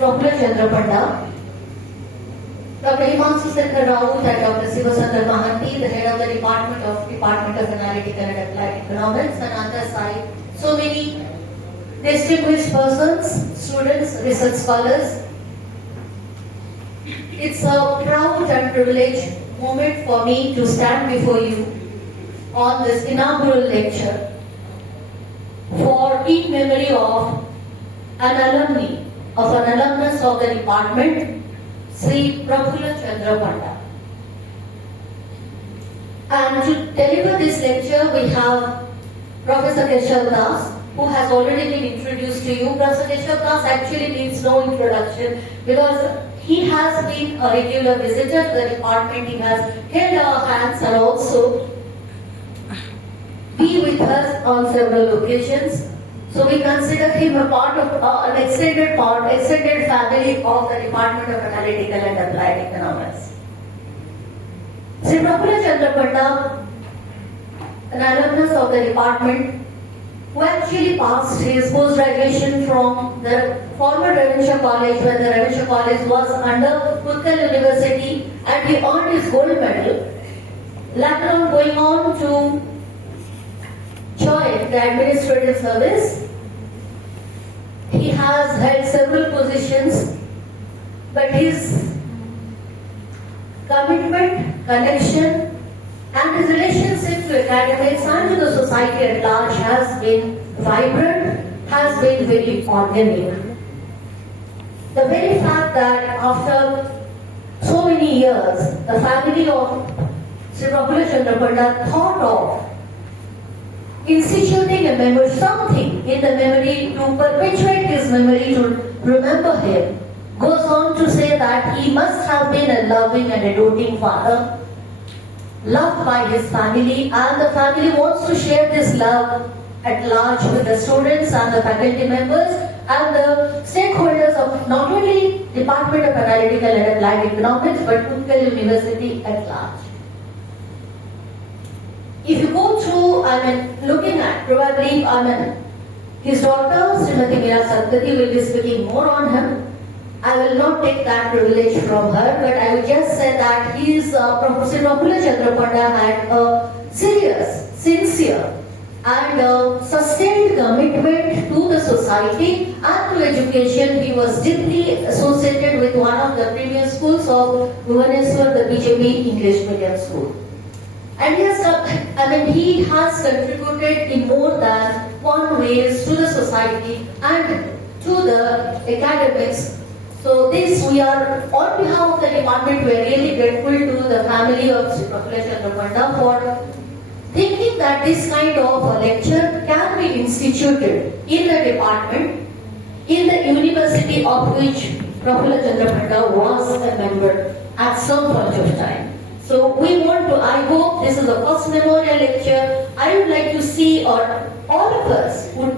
Dr. Chandra Panda, Dr. Himansu Sekhar Raut and Dr. Sivasandar Mahanti, the head of the Department of Analytical and Applied Economics, and on the side, so many distinguished persons, students, research scholars. It's a proud and privileged moment for me to stand before you on this inaugural lecture in memory of an alumnus of the department, Shri Chandra Panda. And to deliver this lecture, we have Professor Keshav Das, who has already been introduced to you. Professor Keshav Das actually needs no introduction because he has been a regular visitor to the department. He has held our hands and also been with us on several occasions. So we consider him a part of an extended family of the Department of Analytical and Applied Economics. Shri Chandra Panda, an alumnus of the department, who actually passed his post-graduation from the former Ravenshaw College, when the Ravenshaw College was under Utkal University, and he earned his gold medal. Later on, going on to join the administrative service. He has held several positions, but his commitment, connection, and his relationship to academics and to the society at large has been vibrant, has been very organic. The very fact that after so many years, the family of Shri Chandra Panda thought of instituting a memory, something in the memory to perpetuate his memory, to remember him, goes on to say that he must have been a loving and a doting father, loved by his family, and the family wants to share this love at large with the students and the faculty members and the stakeholders of not only Department of Analytical and Applied Economics but Utkal University at large. If you go through, looking at probably, his daughter, Srimati Meera Satpathy, will be speaking more on him. I will not take that privilege from her, but I will just say that Professor Chandra Panda had a serious, sincere, and sustained commitment to the society and to education. He was deeply associated with one of the premier schools of Bhubaneswar, the BJP English medium school. And he has contributed in more than one ways to the society and to the academics. So we are, on behalf of the department, we are really grateful to the family of Shri Chandra Panda for thinking that this kind of a lecture can be instituted in the department, in the university of which Professor Chandra Panda was a member at some point of time. So I hope this is the first memorial lecture. I would like to see, or all of us would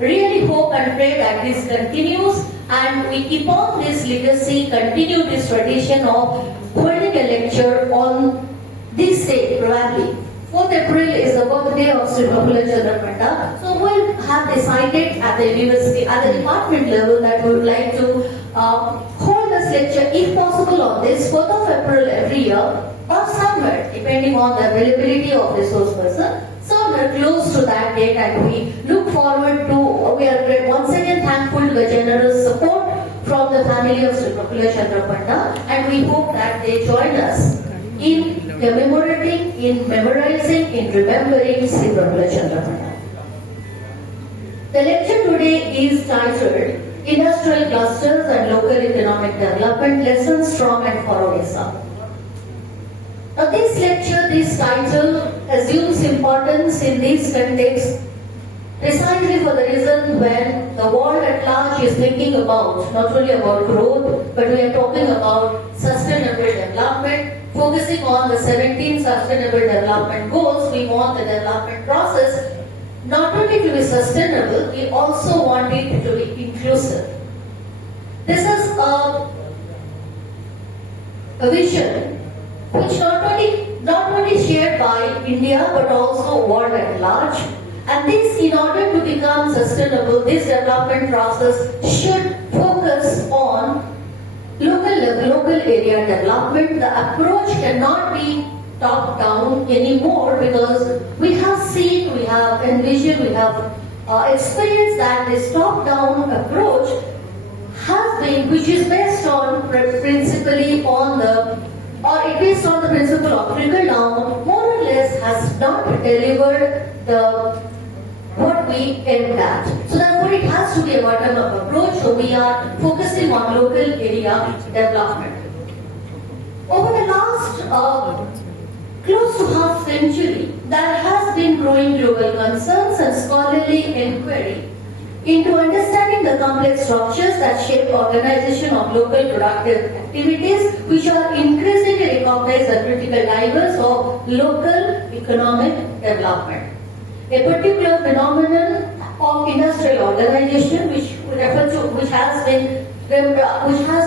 really hope and pray that this continues and we keep on this legacy, continue this tradition of holding a lecture on this day, probably. 4th April is the birthday of Shri Chandra Panda. So we'll have decided at the university, at the department level, that we would like to hold this lecture, if possible, on this 4th of April every year, or somewhere, depending on the availability of resource person, somewhere close to that date, and we look forward to, we are once again thankful to the generous support from the family of Shri Chandra Panda, and we hope that they join us in commemorating, in memorizing, in remembering Shri Chandra Panda. The lecture today is titled Industrial Clusters and Local Economic Development Lessons from and for Odisha. Now this lecture, this title assumes importance in this context precisely for the reason when the world at large is thinking about, not only about growth, but we are talking about sustainable development, focusing on the 17 sustainable development goals. We want the development process not only to be sustainable, we also want it to be inclusive. This is a vision which not only shared by India but also world at large. And this, in order to become sustainable, this development process should focus area development, the approach cannot be top down anymore, because we have seen, we have envisioned, we have experienced that this top down approach has been, which is based on principally on the, or it is on the principle of trickle down, more or less has not delivered the what we aimed at. So therefore it has to be a bottom-up approach, so we are focusing on local area development. Over the last close to half century, there has been growing global concerns and scholarly inquiry into understanding the complex structures that shape organization of local productive activities, which are increasingly recognized as critical drivers of local economic development. A particular phenomenon of industrial organization, which has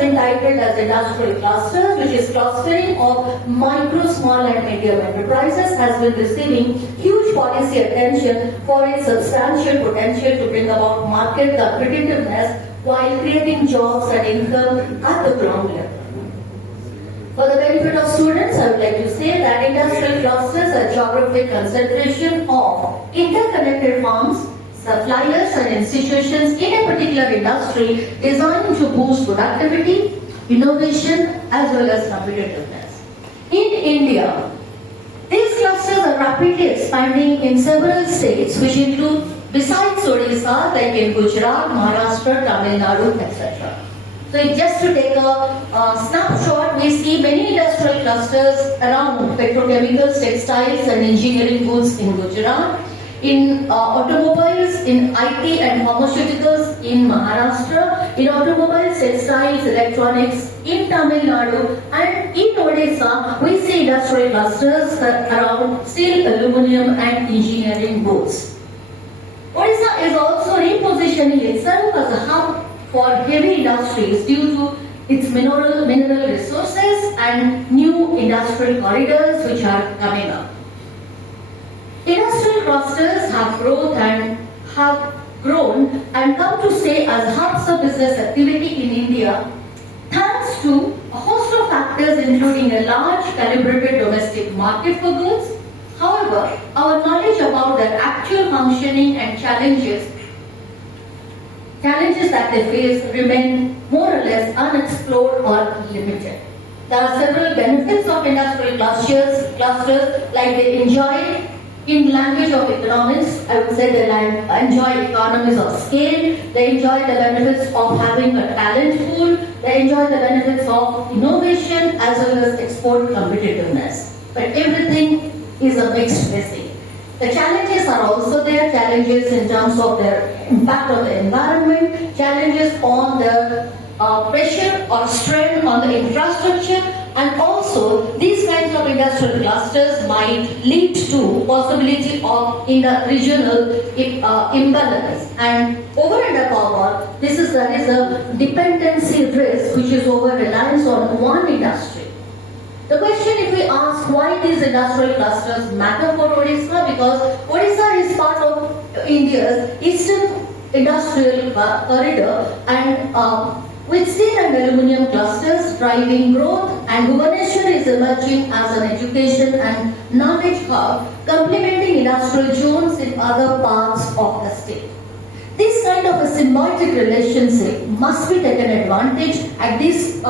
been titled as industrial clusters, which is clustering of micro, small and medium enterprises, has been receiving huge policy attention for its substantial potential to bring about market competitiveness while creating jobs and income at the ground level. For the benefit of students, I would like to say that industrial clusters are geographic concentration of interconnected firms, suppliers and institutions in a particular industry designed to boost productivity, innovation as well as competitiveness. In India, these clusters are rapidly expanding in several states, which include, besides Odisha, like in Gujarat, Maharashtra, Tamil Nadu, etc. So just to take a snapshot, we see many industrial clusters around petrochemicals, textiles and engineering goods in Gujarat, in automobiles, in IT and pharmaceuticals in Maharashtra, in automobiles, textiles, electronics in Tamil Nadu, and in Odisha we see industrial clusters around steel, aluminium and engineering goods. Odisha is also repositioning itself as a hub for heavy industries due to its mineral resources and new industrial corridors which are coming up. Industrial clusters have grown and come to stay as hubs of business activity in India, thanks to a host of factors including a large calibrated domestic market for goods. However, our knowledge about their actual functioning and challenges that they face remain more or less unexplored or limited. There are several benefits of industrial clusters like they enjoy, in language of economics, I would say they enjoy economies of scale, they enjoy the benefits of having a talent pool, they enjoy the benefits of innovation as well as export competitiveness. But everything is a mixed blessing. The challenges are also there, challenges in terms of their impact on the environment, challenges on the pressure or strain on the infrastructure, and also these kinds of industrial clusters might lead to possibility of regional imbalance. And over and above all, there is a dependency risk which is over reliance on one industry. The question, if we ask why these industrial clusters matter for Odisha, because Odisha is part of India's eastern industrial corridor, and with steel and aluminium clusters driving growth, and Bhubaneswar is emerging as an education and knowledge hub, complementing industrial zones in other parts of the state. This kind of a symbiotic relationship must be taken advantage at this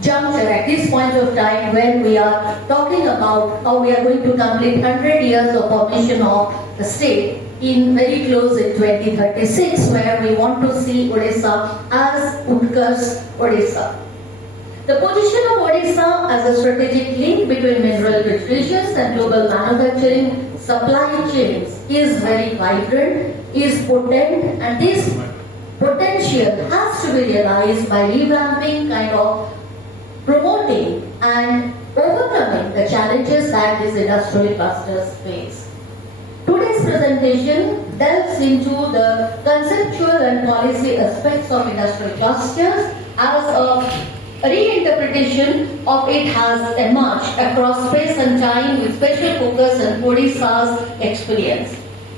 juncture, at this point of time when we are talking about how we are going to complete 100 years of formation of the state in very close in 2036, where we want to see Odisha as Utkarsh Odisha. The position of Odisha as a strategic link between mineral rich regions and global manufacturing supply chains is very vibrant, is potent, and this potential has to be realized by revamping, kind of promoting and overcoming the challenges that these industrial clusters face. Today's presentation delves into the conceptual and policy aspects of industrial clusters as a reinterpretation of it has emerged across space and time with special focus on Odisha's experience.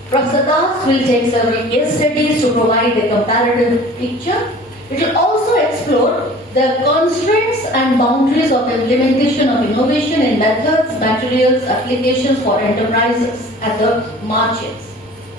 Professor Das will take several case studies to provide a comparative picture. It will also explore the constraints and boundaries of implementation of innovation in methods, materials, applications for enterprises at the margins.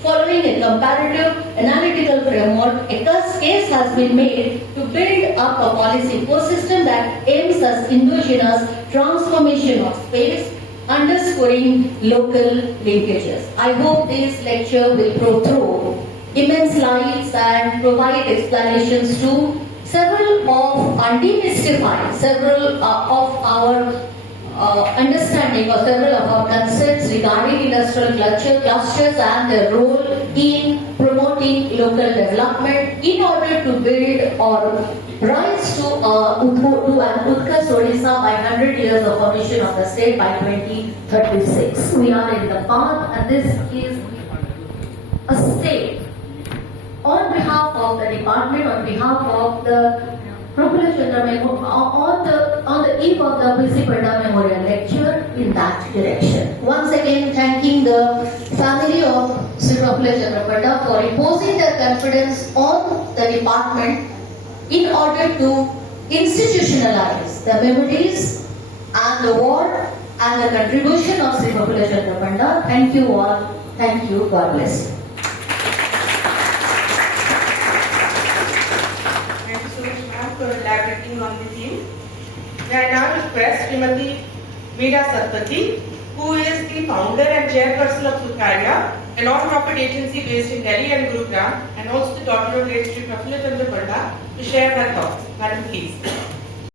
Following a comparative analytical framework, a case has been made to build up a policy ecosystem that aims at endogenous transformation of space, underscoring local linkages. I hope this lecture will go through immense lights and provide explanations to several of and demystify several of our understanding or several of our concepts regarding industrial clusters and their role in promoting local development in order to build or rise to an Utkarsh Odisha by 100 years of formation of the state by 2036. We are in the path, and this is a state. On behalf of the department, on behalf of the Professor Chandra on the eve of the B.C. Panda Memorial Lecture in that direction. Once again, thanking the family of Shri Professor Chandra Panda for imposing their confidence on the department in order to institutionalize the memories and the work and the contribution of Shri Professor Chandra Panda. Thank you all. Thank you. God bless you. For elaborating on the theme. I now request Srimati Meera Satpathy, who is the founder and chairperson of Sukarya, a non-profit agency based in Delhi and Gurugram, and also the daughter of late Shri Professor Chandra Panda, to share her thoughts. Madam, please.